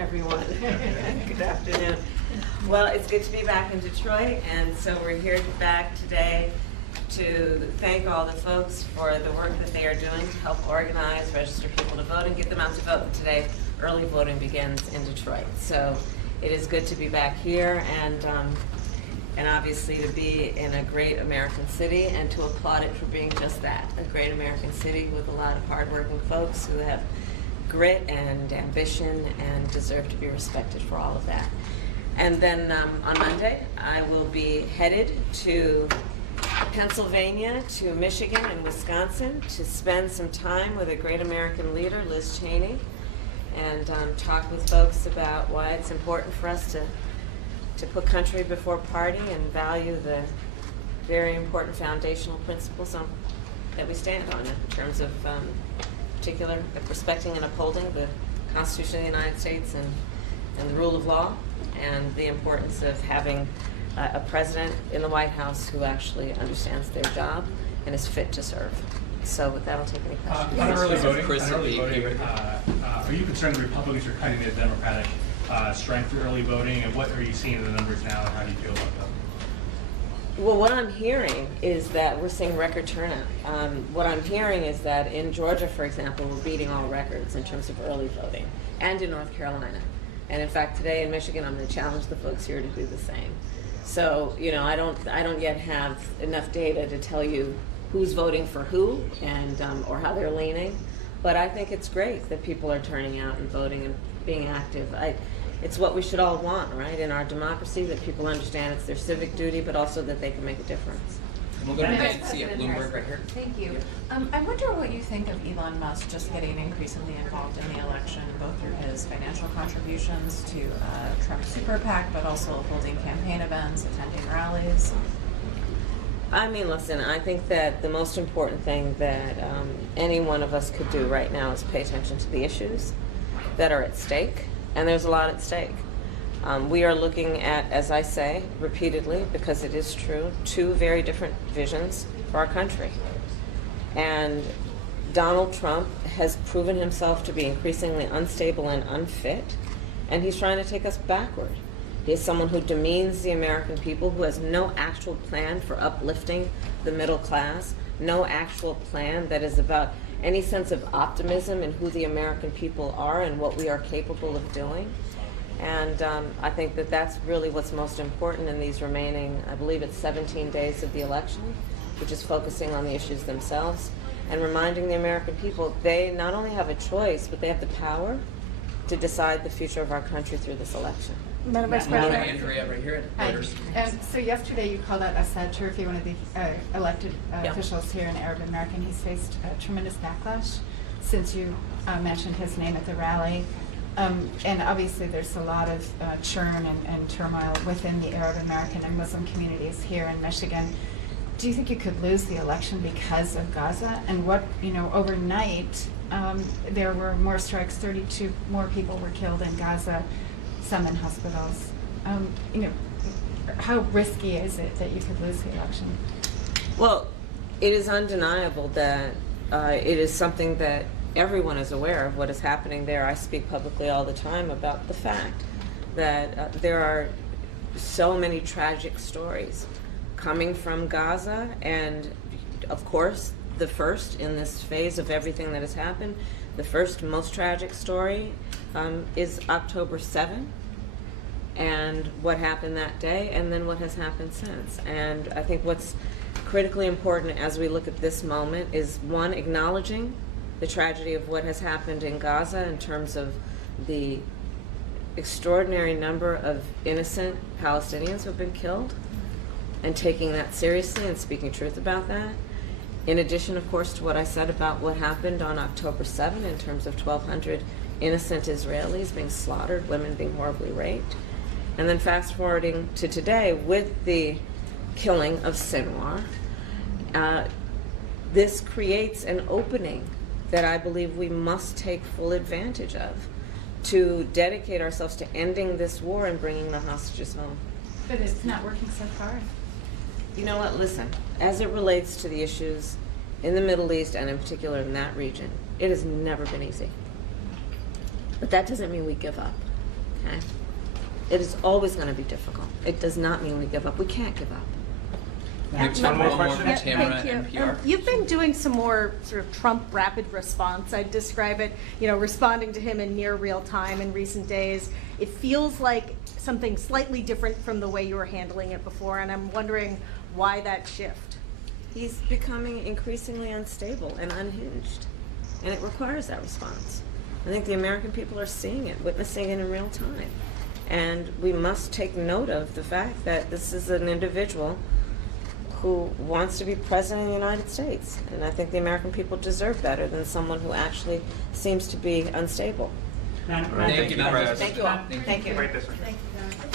everyone. Good afternoon. Well, it's good to be back in Detroit, and so we're here back today to thank all the folks for the work that they are doing to help organize, register people to vote, and get them out to vote. And today, early voting begins in Detroit. So it is good to be back here, and obviously to be in a great American city, and to applaud it for being just that, a great American city with a lot of hardworking folks who have grit and ambition and deserve to be respected for all of that. And then on Monday, I will be headed to Pennsylvania, to Michigan and Wisconsin to spend some time with a great American leader, Liz Cheney, and talk with folks about why it's important for us to put country before party and value the very important foundational principles that we stand on in terms of particular respecting and upholding the Constitution of the United States and the rule of law, and the importance of having a president in the White House who actually understands their job and is fit to serve. So with that, I'll take any questions. On early voting, are you concerned the Republicans are cutting the Democratic strength for early voting, and what are you seeing in the numbers now, and how do you feel about them? Well, what I'm hearing is that we're seeing record turnout. What I'm hearing is that in Georgia, for example, we're beating all records in terms of early voting, and in North Carolina. And in fact, today in Michigan, I'm going to challenge the folks here to do the same. So, you know, I don't yet have enough data to tell you who's voting for who and or how they're leaning, but I think it's great that people are turning out and voting and being active. It's what we should all want, right, in our democracy, that people understand it's their civic duty, but also that they can make a difference. We'll go to Nancy at Bloomberg right here. Thank you. I wonder what you think of Elon Musk just getting increasingly involved in the election, both through his financial contributions to Trump Super PAC, but also holding campaign events, attending rallies. I mean, listen, I think that the most important thing that any one of us could do right now is pay attention to the issues that are at stake, and there's a lot at stake. We are looking at, as I say repeatedly, because it is true, two very different visions for our country. And Donald Trump has proven himself to be increasingly unstable and unfit, and he's trying to take us backward. He is someone who demeans the American people, who has no actual plan for uplifting the middle class, no actual plan that is about any sense of optimism in who the American people are and what we are capable of doing. And I think that that's really what's most important in these remaining, I believe it's 17 days of the election, which is focusing on the issues themselves and reminding the American people they not only have a choice, but they have the power to decide the future of our country through this election. Madam Vice President. Andrea right here at Reuters. So yesterday you called out Assad Turfi, one of the elected officials here in Arab American. He's faced tremendous backlash since you mentioned his name at the rally. And obviously there's a lot of churn and turmoil within the Arab American and Muslim communities here in Michigan. Do you think you could lose the election because of Gaza? And what, you know, overnight there were more strikes, 32 more people were killed in Gaza, some in hospitals. You know, how risky is it that you could lose the election? Well, it is undeniable that it is something that everyone is aware of what is happening there. I speak publicly all the time about the fact that there are so many tragic stories coming from Gaza, and of course the first in this phase of everything that has happened, the first most tragic story is October 7th and what happened that day, and then what has happened since. And I think what's critically important as we look at this moment is, one, acknowledging the tragedy of what has happened in Gaza in terms of the extraordinary number of innocent Palestinians who have been killed, and taking that seriously and speaking truth about that. In addition, of course, to what I said about what happened on October 7th in terms of 1,200 innocent Israelis being slaughtered, women being horribly raped. And then fast forwarding to today with the killing of Sinwar, this creates an opening that I believe we must take full advantage of to dedicate ourselves to ending this war and bringing the hostages home. But it's not working so far. You know what, listen, as it relates to the issues in the Middle East and in particular in that region, it has never been easy. But that doesn't mean we give up. okay? It is always going to be difficult. It does not mean we give up. We can't give up. Maybe One more one more question? from Yeah, Tamara Thank you. and PR. You've been doing some more sort of Trump rapid response. I'd describe it, responding to him in near real time in recent days. It feels like something slightly different from the way you were handling it before, and I'm wondering why that shift. He's becoming increasingly unstable and unhinged, and it requires that response. I think the American people are seeing it, witnessing it in real time. And we must take note of the fact that this is an individual who wants to be president of the United States. And I think the American people deserve better than someone who actually seems to be unstable. Thank you, Madam Press. Thank you all. Thank you. Thank you. Right this way.